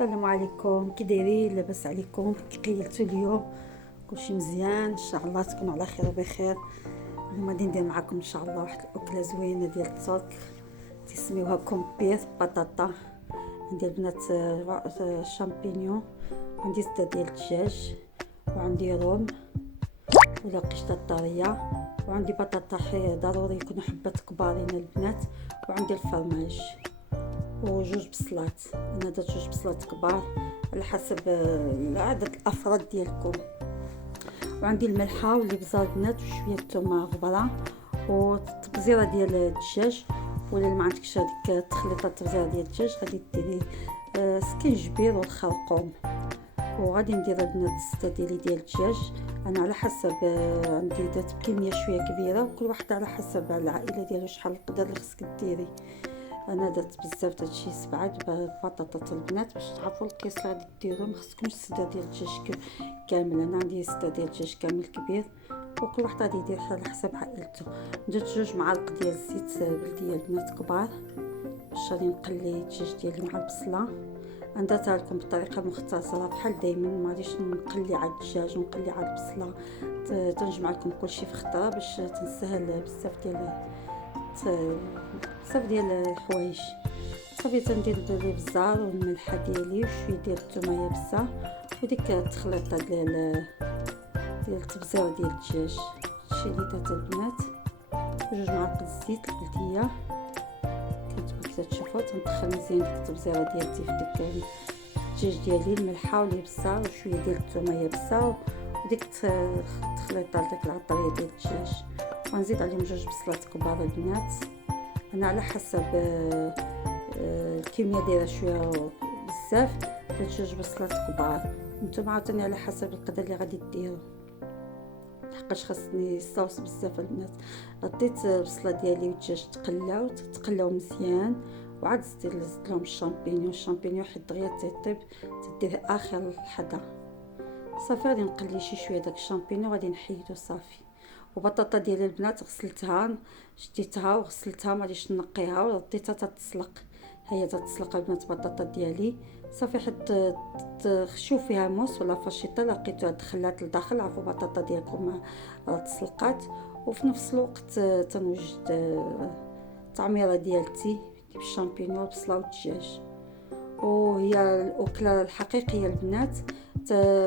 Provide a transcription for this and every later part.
السلام عليكم، كي دايرين؟ لاباس عليكم؟ كي قيلتوا اليوم؟ كلشي مزيان ان شاء الله، تكونوا على خير وبخير. اليوم غادي ندير معكم ان شاء الله واحد الاكله زوينه ديال الترك، تسميوها كومبير بطاطا. عندي البنات شامبينيون، عندي زيت ديال الدجاج، وعندي روم ولا قشطه طريه، وعندي بطاطا ضروري يكونوا حبات كبارين البنات، وعندي الفرماج وجوج بصلات. انا درت جوج بصلات كبار على حسب عدد الافراد ديالكم. وعندي الملحه والابزار البنات وشويه الثومه غبره والتبزيره ديال الدجاج، ولا ما عندكش هذيك التخليطه التبزيره ديال الدجاج غادي ديري سكينجبير والخرقوم. وغادي ندير البنات الزيت ديالي ديال الدجاج انا على حسب، عندي درت بكميه شويه كبيره، وكل واحد على حسب العائله ديالو شحال القدر اللي خصك ديري. انا درت بزاف، درت شي 7 بطاطا البنات باش تعرفوا القياس اللي غادي ديروا. ما خصكمش الصدر ديال الدجاج كامل، انا عندي الصدر ديال الدجاج كامل كبير، وكل واحد غادي يدير على حسب عائلته. درت 2 معالق ديال الزيت بلديه البنات كبار باش غادي نقلي الدجاج ديالي مع البصله. انا درتها لكم بطريقه مختصره بحال دائما، ما غاديش نقلي على الدجاج ونقلي على البصله، تنجمع لكم كلشي في خطره باش تنسهل بزاف ديال الحوايج. صافي تندير الابزار والملحه ديالي وشويه ديال الثومه يابسه، وديك التخليطه ديال التبزيره ديال الدجاج. هادشي اللي درت البنات، 2 معالق الزيت البلديه كما كتشوفوا. تندخل مزيان ديك التبزيره ديالتي في ديك الدجاج ديالي، الملحه والابزار وشويه ديال الثومه يابسه وديك التخليطه ديك العطريه ديال الدجاج، ونزيد عليهم 2 بصلات كبار البنات. انا على حسب الكميه دايره شويه بزاف، درت 2 بصلات كبار. نتوما عاوتاني على حسب القدر اللي غادي ديروا، لحقاش خاصني الصوص بزاف البنات. غطيت البصله ديالي والدجاج تقلاو مزيان، وعاد زدت لهم الشامبينيون حيت دغيا تيطيب، تديره اخر الحدا. صافي غادي نقلي شويه داك الشامبينيون، غادي نحيدو صافي. وبطاطا ديال البنات غسلتها، شديتها وغسلتها، ما غاديش نقيها، ورديتها تتسلق. هي تتسلق البنات البطاطا ديالي صافي. حيت تخشوا فيها موس ولا فاشيطه، لقيتوها دخلات لداخل، عرفوا البطاطا ديالكم تسلقات. وفي نفس الوقت تنوجد التعميره ديالتي بالشامبينيون والبصله والدجاج. وهي الاكله الحقيقيه البنات.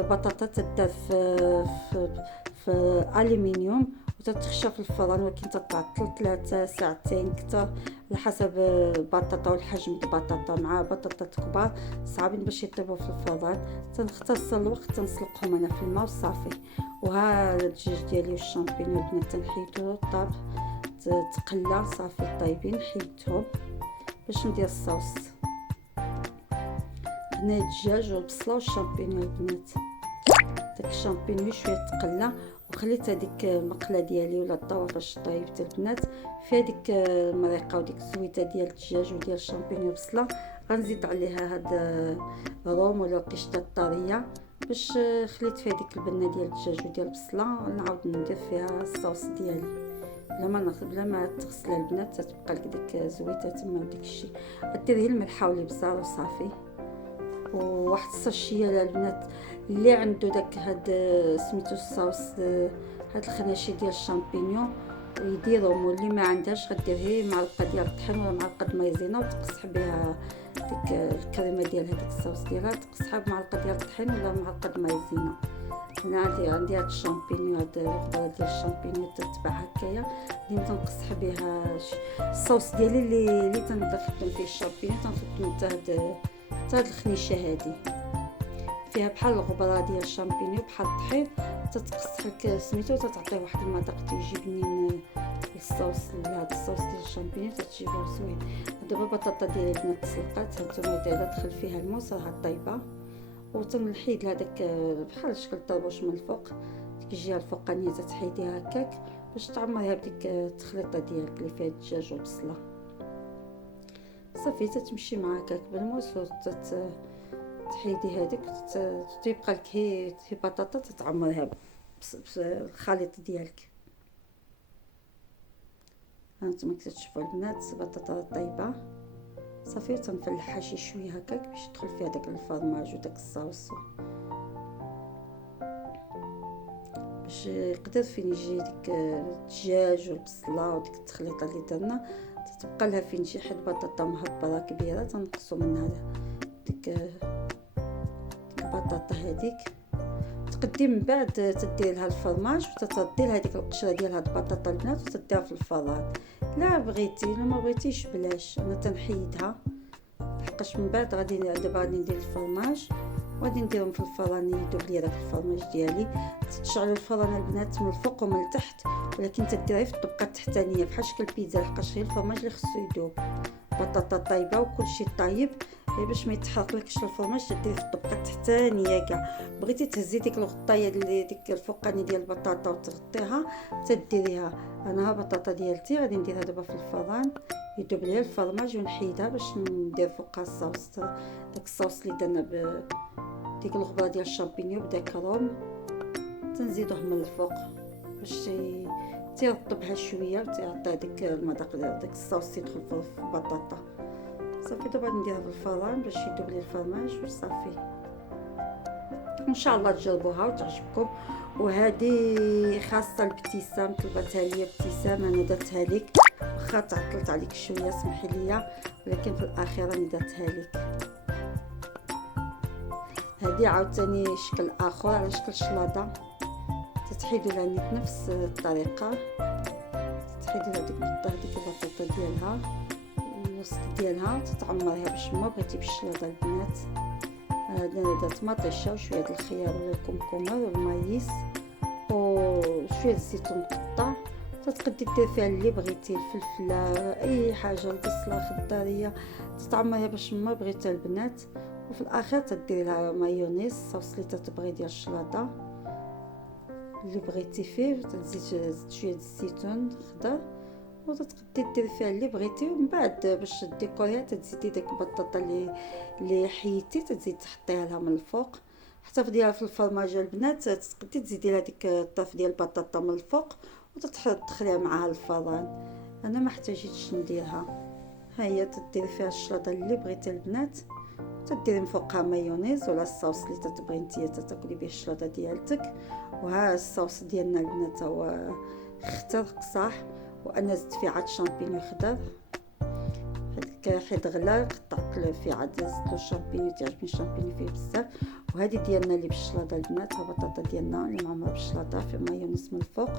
بطاطا تدار في الومنيوم وتتخشى في الفران، ولكن تتعطل 3 ساعتين كتر على حسب البطاطا والحجم البطاطا. مع بطاطا كبار صعبين باش يطيبوا في الفران، تنختصر الوقت تنسلقهم انا في الماء وصافي. وها الدجاج ديالي والشامبينيون البنات تنحيدو طاب تقلى صافي طايبين، حيدتهم باش ندير الصوص. هنا الدجاج والبصله والشامبينيون البنات، داك الشامبينيون شويه تقلى، وخليت هذيك المقله ديالي ولا الطاوه فاش طايبت البنات فيها ديك المريقه وديك الزويته ديال الدجاج وديال الشامبينيون والبصله. غنزيد عليها هاد الروم ولا القشطه الطريه باش خليت فيها ديك البنه ديال الدجاج وديال البصله، نعاود ندير فيها الصوص ديالي بلا ما تغسل البنات، تتبقى لك ديك زويته تما وديك الشيء. ديري الملحه والابزار وصافي. وواحد الساشيه للبنات اللي عنده داك هاد سميتو الصوص، هاد الخناشي ديال الشامبينيون يديرهم، واللي ما عندهاش غدير غير معلقه ديال الطحين ولا معلقه مايزينا وتقصح بها ديك الكريمه ديال هذيك الصوص ديالها، تقصحها بمعلقه ديال الطحين ولا معلقه مايزينا. هنا عندي هاد الشامبينيون، هاد الخضره ديال الشامبينيون تتباع هكايا اللي تنقصح بها الصوص ديالي اللي تنخدم فيه الشامبينيون. تنخدم حتى هاد الخنيشه هادي فيها بحال الغبره ديال الشامبينيون بحال الطحين، تتقصح لك سميتو تتعطيه واحد المذاق تيجي بنين الصوص. هاد الصوص ديال الشامبينيون تتجيبو زوين. دابا البطاطا ديالي البنات تسلقات، هانتوما دابا دخل فيها الموس راها طايبه، وتنحيد هذاك بحال شكل طربوش من الفوق، ديك الجهه الفوقانيه تتحيديها هكاك باش تعمريها بديك التخليطه ديالك اللي فيها الدجاج والبصله. صافي تتمشي مع هكاك بالموس تحيدي هذيك، تيبقى لك هي بطاطا تتعمريها بالخليط ديالك. هانتوما كتشوفوا البنات بطاطا طايبه صافي تنفلحها شي شويه هكاك باش يدخل فيها داك الفرماج وداك الصوص، باش يقدر فين يجي ديك الدجاج والبصله وديك التخليطه اللي درنا تتبقى لها فين يجي. حيت بطاطا مهبره كبيره تنقصوا منها ديك البطاطا هذيك. تقدي من بعد تدير لها الفرماج وتتردي لها ديك القشره ديال هاد البطاطا البنات وتديها في الفران. لا بغيتي لا ما بغيتيش بلاش، انا تنحيدها لحقاش من بعد دابا غادي ندير الفرماج وغادي نديرهم في الفران يذوب ليا داك الفرماج ديالي. تشعلوا الفران البنات من الفوق ومن التحت، ولكن تديريه في الطبقه التحتانيه بحال شكل البيتزا، لحقاش غير الفرماج اللي خصو يذوب. بطاطا طايبه وكلشي طايب، باش ما يتحرقلكش الفرماج تديريه في الطبقه التحتانيه كاع. بغيتي تهزي ديك الغطايه اللي ديك الفوقاني ديال البطاطا وتغطيها تديريها. انا ها البطاطا ديالتي غادي نديرها دابا في الفران يذوب ليا الفرماج ونحيدها باش ندير فوقها الصوص، داك الصوص اللي درنا بديك الغبره ديال الشامبينيو بداك روم تنزيدوه من الفوق باش تيرطبها شويه وتعطيها ديك المذاق ديال داك الصوص يدخل في البطاطا. صافي دابا نديرها في الفران باش يذوب لي الفرماج وصافي. ان شاء الله تجربوها وتعجبكم. وهذه خاصه لابتسام، طلبتها لي ابتسام، انا درتها لك واخا تعطلت عليك شويه سمحي لي، ولكن في الاخير راني درتها لك. هذه عاوتاني شكل اخر على شكل شلاضه، تتحيدوا لها نيت نفس الطريقه، تحيدوا لها ديك البطاطا ديالها الوسط ديالها تتعمريها باش ما بغيتي بالشلاضه البنات. انا درت مطيشه وشويه د الخيار ولا الكمكمر والمايس وشويه الزيتون مقطع. تتقدي دير فيها اللي بغيتي، الفلفله اي حاجه، البصله خضاريه تتعمريها باش ما بغيتها البنات. وفي الاخر تديري لها مايونيز، الصوص اللي تتبغي ديال الشلاضه اللي بغيتي فيه، تزيد شويه الزيتون خضر وتتقدي ديري فيها اللي بغيتي. ومن بعد باش ديكوريها تزيدي ديك البطاطا اللي حيدتي تزيد تحطيها لها من الفوق. حتى ديالها في الفرماج البنات تقدي تزيدي لها ديك الطرف ديال البطاطا من الفوق وتدخليها معها الفران. انا ما احتاجيتش نديرها، ها هي تديري فيها الشلاضه اللي بغيتي البنات، تديري من فوقها مايونيز ولا الصوص اللي تتبغي نتيا تاكلي به الشلاضه ديالتك. وها الصوص ديالنا البنات هو خضر قصاح، وانا زدت فيه عاد شامبينيو خضر حيت غلا قطعت فيه عاد زدت له الشامبينيو، تعجبني الشامبينيو فيه بزاف. وهذه ديالنا اللي بالشلاضه البنات، ها بطاطا ديالنا اللي معمره بالشلاضه في مايونيز من الفوق،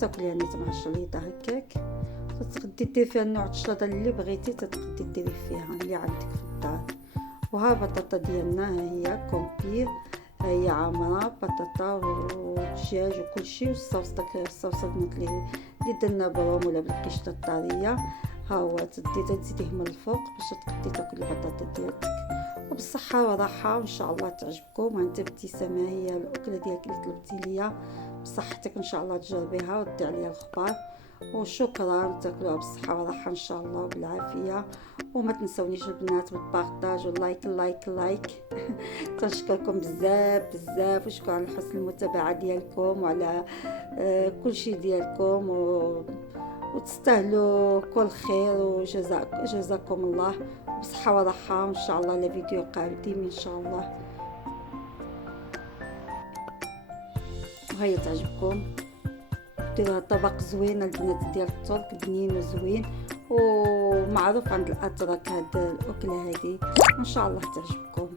تاكليها نيت مع الشليطه هكاك. تقدي ديري فيها نوع الشلاضه اللي بغيتي، تقدي ديري فيها اللي عندك في الدار. وها بطاطا ديالنا ها هي كومبير، ها هي عامره بطاطا ودجاج وكل شيء. والصوص داك الصوص اللي درنا بروم ولا بالقشطه الطريه ها هو تزيديه من الفوق باش تقدي تاكلي البطاطا ديالك وبالصحه والراحه. وان شاء الله تعجبكم. وانت ابتسامه هي الاكله ديالك اللي طلبتي ليا بصحتك، ان شاء الله تجربيها ودي عليها الخبار. وشكرا، تاكلوها بالصحه والراحه ان شاء الله وبالعافيه. وما تنسونيش البنات بالبارطاج واللايك اللايك تنشكركم بزاف بزاف، وشكرا على حسن المتابعه ديالكم وعلى كل شيء ديالكم وتستاهلوا كل خير وجزاكم الله بصحه وراحه. ان شاء الله لفيديو قادم ان شاء الله وهي تعجبكم. ديروا طبق زوين البنات ديال الترك، بنين وزوين ومعروف عند الاتراك هاد الاكله هذه، ان شاء الله تعجبكم.